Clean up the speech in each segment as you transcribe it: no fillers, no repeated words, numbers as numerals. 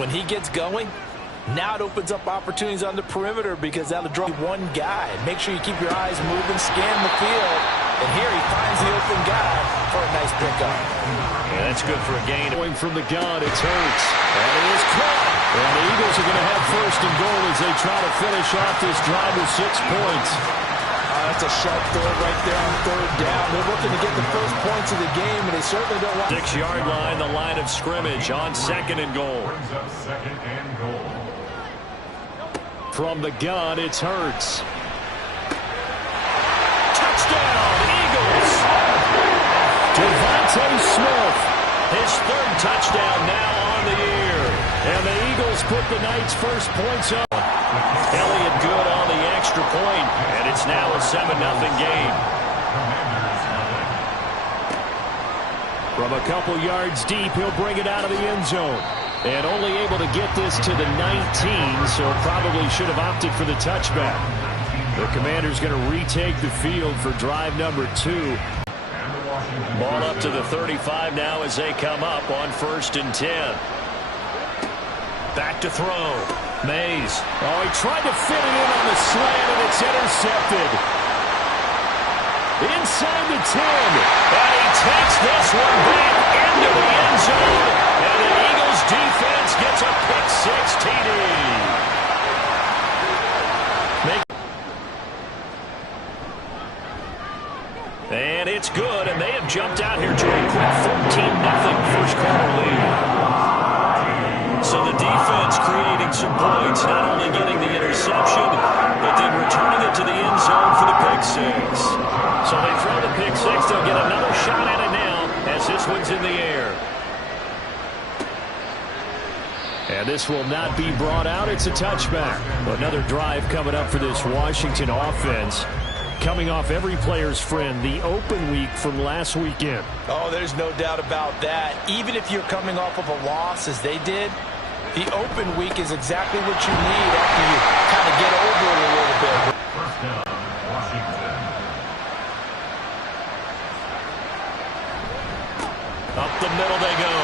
when he gets going, now it opens up opportunities on the perimeter because that'll draw one guy. Make sure you keep your eyes moving, scan the field. And here he finds the open guy for a nice pickup. Yeah, that's good for a gain. Going from the gun, it's Hurts. And it is caught. And the Eagles are going to have first and goal as they try to finish off this drive with 6 points. That's a sharp throw right there on third down. They're looking to get the first points of the game, and they certainly don't want... 6-yard line, the line of scrimmage on second and goal. From the gun, it's Hurts. Touchdown, Eagles! Devontae Smith, his 3rd touchdown now on the year. And the Eagles put the night's first points up. Elliott good on the extra point, and it's now a 7-0 game. From a couple yards deep, he'll bring it out of the end zone. And only able to get this to the 19, so probably should have opted for the touchback. The Commanders going to retake the field for drive number 2. Ball up to the 35 now as they come up on 1st and 10. Back to throw. Mays. Oh, he tried to fit it in on the slant, and it's intercepted. Inside the 10. And he takes this one back into the end zone. And the Eagles defense gets a pick-6 TD. And it's good, and they have jumped out here to a quick 14-0 first quarter lead. So the defense creating some points, not only getting the interception, but then returning it to the end zone for the pick-6. So they throw the pick-6. They'll get another shot at it now as this one's in the air. And this will not be brought out. It's a touchback. Another drive coming up for this Washington offense. Coming off every player's friend, the open week from last weekend. Oh, there's no doubt about that. Even if you're coming off of a loss as they did, the open week is exactly what you need after you kind of get over it a little bit. First down, Washington. Up the middle they go.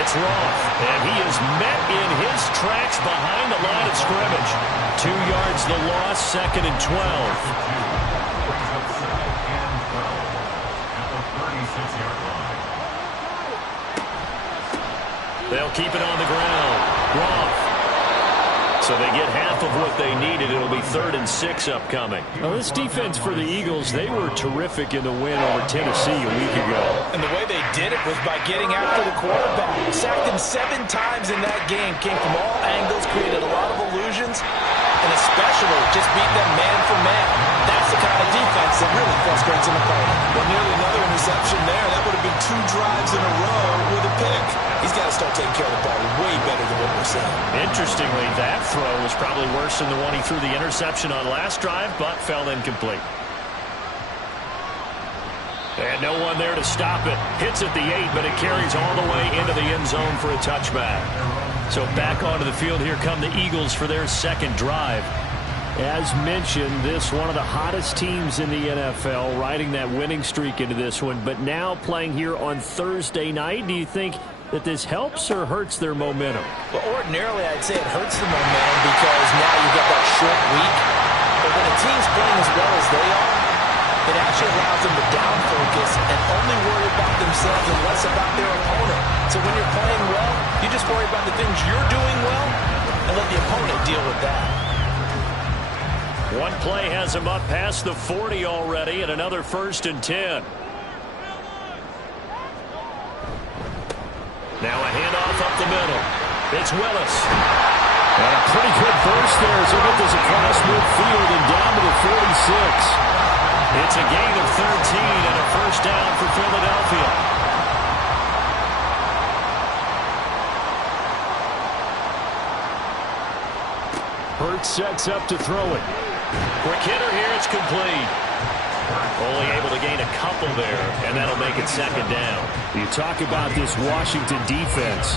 It's Roth, and he is met in his tracks behind the line of scrimmage. 2 yards the loss, 2nd and 12. They'll keep it on the ground. Roth. So they get half of what they needed. It'll be 3rd and 6 upcoming. Well, this defense for the Eagles, they were terrific in the win over Tennessee a week ago. And the way they did it was by getting after the quarterback. Sacked him 7 times in that game. Came from all angles, created a lot of illusions, and especially just beat them man for man. That's the kind of defense that really frustrates an opponent. Well, nearly another interception there. That would have been 2 drives in a row with a pick. He's got to start taking care of the ball way better than what we're seeing. Interestingly, that throw was probably worse than the one he threw the interception on last drive, but fell incomplete. And no one there to stop it. Hits at the 8, but it carries all the way into the end zone for a touchback. So back onto the field, here come the Eagles for their 2nd drive. As mentioned, this one of the hottest teams in the NFL, riding that winning streak into this one, but now playing here on Thursday night. Do you think that this helps or hurts their momentum? Well, ordinarily, I'd say it hurts the momentum because now you've got that short week. But when a team's playing as well as they are, it actually allows them to down focus and only worry about themselves and less about their opponent. So when you're playing well, you just worry about the things you're doing well and let the opponent deal with that. One play has him up past the 40 already, and another 1st and 10. Now a handoff up the middle. It's Willis. And a pretty good burst there as he get this across midfield and down to the 46. It's a gain of 13 and a 1st down for Philadelphia. Hurts sets up to throw it. Quick hitter here, it's complete. Only able to gain a couple there, and that'll make it 2nd down. You talk about this Washington defense.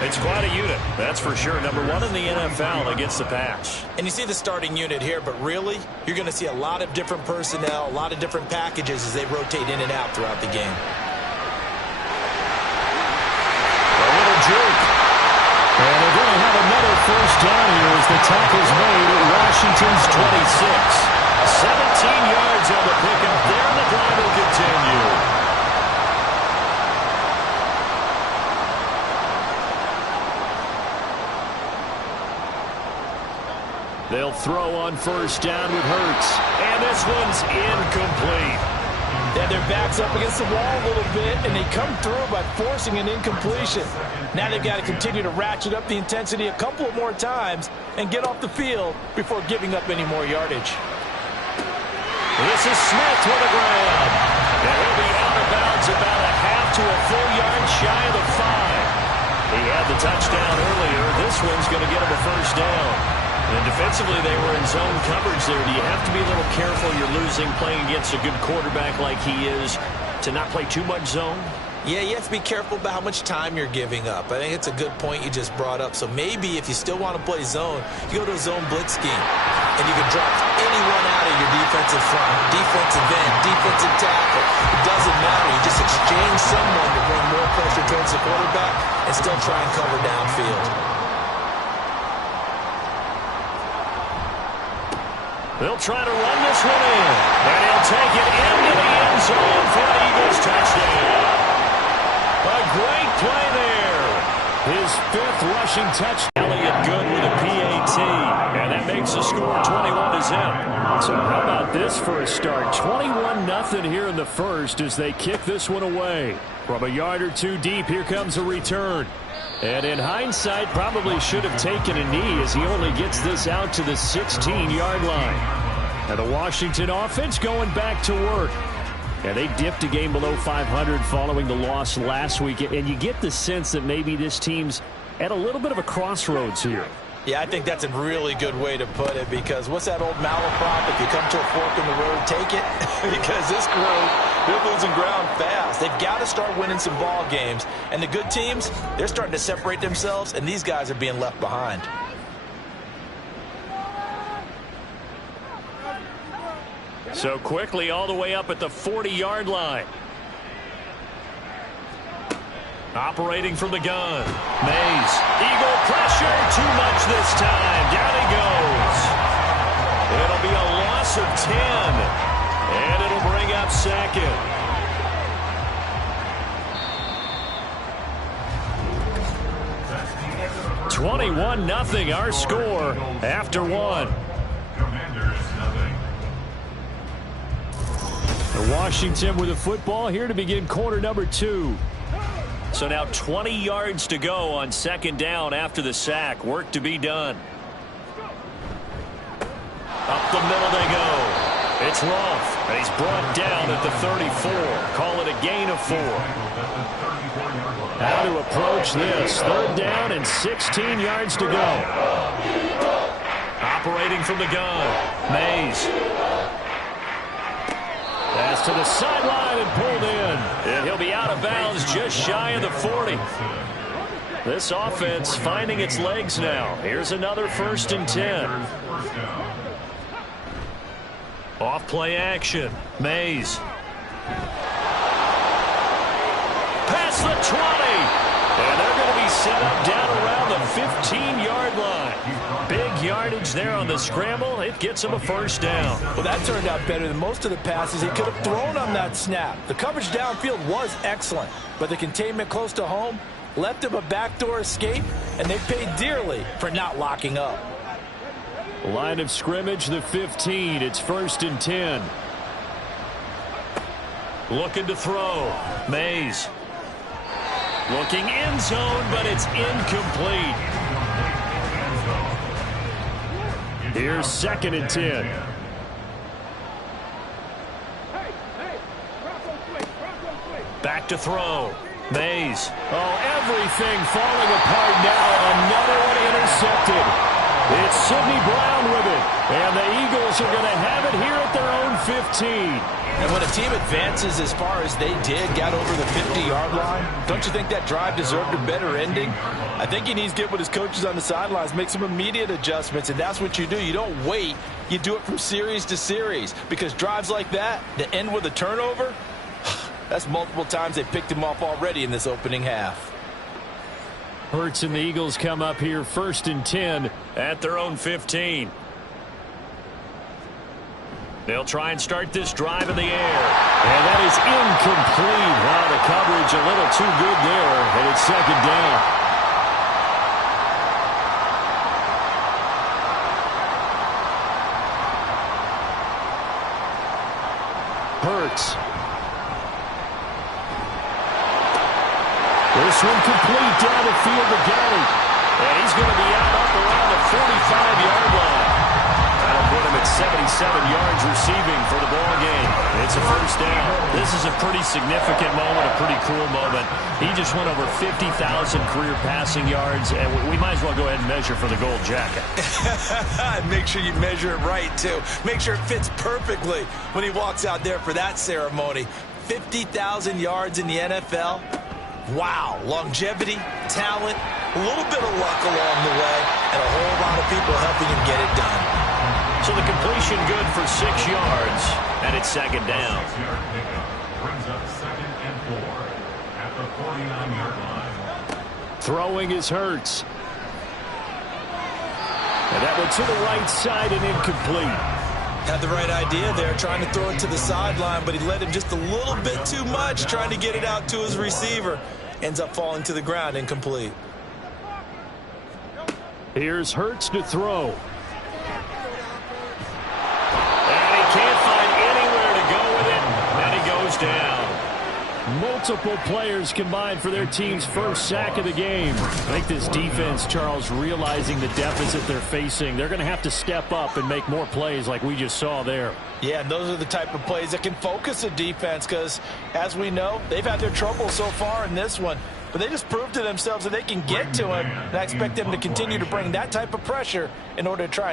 It's quite a unit, that's for sure. Number 1 in the NFL against the pass. And you see the starting unit here, but really, you're going to see a lot of different personnel, a lot of different packages as they rotate in and out throughout the game. A little juke. And they're going to first down here as the tackle's made at Washington's 26. 17 yards on the pickup there, and the drive will continue. They'll throw on first down with Hurts, and this one's incomplete. Yeah, their back's up against the wall a little bit, and they come through by forcing an incompletion. Now they've got to continue to ratchet up the intensity a couple of more times and get off the field before giving up any more yardage. This is Smith with a grab. And he'll be out of bounds about a half to a full yard shy of the 5. He had the touchdown earlier. This one's going to get him a first down. And defensively, they were in zone coverage there. Do you have to be a little careful? You're losing playing against a good quarterback like he is to not play too much zone? Yeah, you have to be careful about how much time you're giving up. I think it's a good point you just brought up. So maybe if you still want to play zone, you go to a zone blitz scheme. And you can drop anyone out of your defensive front, defensive end, defensive tackle. It doesn't matter. You just exchange someone to bring more pressure towards the quarterback and still try and cover downfield. They'll try to run this one in. And he'll take it into the end zone for an Eagles touchdown. A great play there. His 5th rushing touchdown. Elliott good with a PAT. And that makes the score 21-0. So how about this for a start? 21-0 here in the first as they kick this one away. From a yard or two deep, here comes a return. And in hindsight, probably should have taken a knee as he only gets this out to the 16-yard line. And the Washington offense going back to work. And they dipped a game below 500 following the loss last week. And you get the sense that maybe this team's at a little bit of a crossroads here. Yeah, I think that's a really good way to put it because what's that old malaprop? If you come to a fork in the road, take it. Because this road, they're losing ground fast. They've got to start winning some ball games. And the good teams, they're starting to separate themselves, and these guys are being left behind. So quickly all the way up at the 40-yard line. Operating from the gun. Mays. Eagle pressure. Too much this time. Down he goes. It'll be a loss of 10. And it'll bring up second. (21-0) our score after one. Washington with the football here to begin quarter number 2. So now 20 yards to go on second down after the sack. Work to be done. Up the middle they go. It's Ruff, and he's brought down at the 34. Call it a gain of 4. How to approach this. Third down and 16 yards to go. Operating from the gun. Mays. Pass to the sideline and pulled in. And he'll be out of bounds just shy of the 40. This offense finding its legs now. Here's another 1st and 10. Off play action. Mays. Past the 20. And they're going to be set up down around the 15-yard line. Big yardage there on the scramble. It gets him a first down. Well, that turned out better than most of the passes he could have thrown on that snap. The coverage downfield was excellent, but the containment close to home left him a backdoor escape, and they paid dearly for not locking up. Line of scrimmage, the 15. It's 1st and 10. Looking to throw. Mays. Looking end zone, but it's incomplete. Here's 2nd and 10. Back to throw. Mays. Oh, everything falling apart now. Another one intercepted. It's Sidney Brown with it. And the Eagles are going to have it here at their own 15. And when a team advances as far as they did, got over the 50-yard line, don't you think that drive deserved a better ending? I think he needs to get with his coaches on the sidelines, make some immediate adjustments, and that's what you do. You don't wait. You do it from series to series because drives like that, that end with a turnover, that's multiple times they picked him off already in this opening half. Hurts and the Eagles come up here 1st and 10 at their own 15. They'll try and start this drive in the air. And that is incomplete. Wow, the coverage a little too good there, and it's 2nd down. Hurts. This one complete down the field to Galley. And he's going to be out up around the 45-yard line. That'll put him at 77 yards receiving for the ball game. It's a 1st down. This is a pretty significant moment, a pretty cool moment. He just went over 50,000 career passing yards, and we might as well go ahead and measure for the gold jacket. Make sure you measure it right, too. Make sure it fits perfectly when he walks out there for that ceremony. 50,000 yards in the NFL. Wow, longevity, talent, a little bit of luck along the way, and a whole lot of people helping him get it done. So the completion good for 6 yards, and it's 2nd down. 6-yard pickup brings up 2nd and 4 at the 49-yard line. Throwing is Hurts. And that one to the right side and incomplete. Had the right idea there, trying to throw it to the sideline, but he led him just a little bit too much, trying to get it out to his receiver. Ends up falling to the ground, incomplete. Here's Hurts to throw. And he can't find anywhere to go with it, and he goes down. Multiple players combined for their team's 1st sack of the game. I think this defense, Charles, realizing the deficit they're facing, they're going to have to step up and make more plays like we just saw there. Yeah, and those are the type of plays that can focus a defense because, as we know, they've had their trouble so far in this one. But they just proved to themselves that they can get to him, and I expect them to continue to bring that type of pressure in order to try and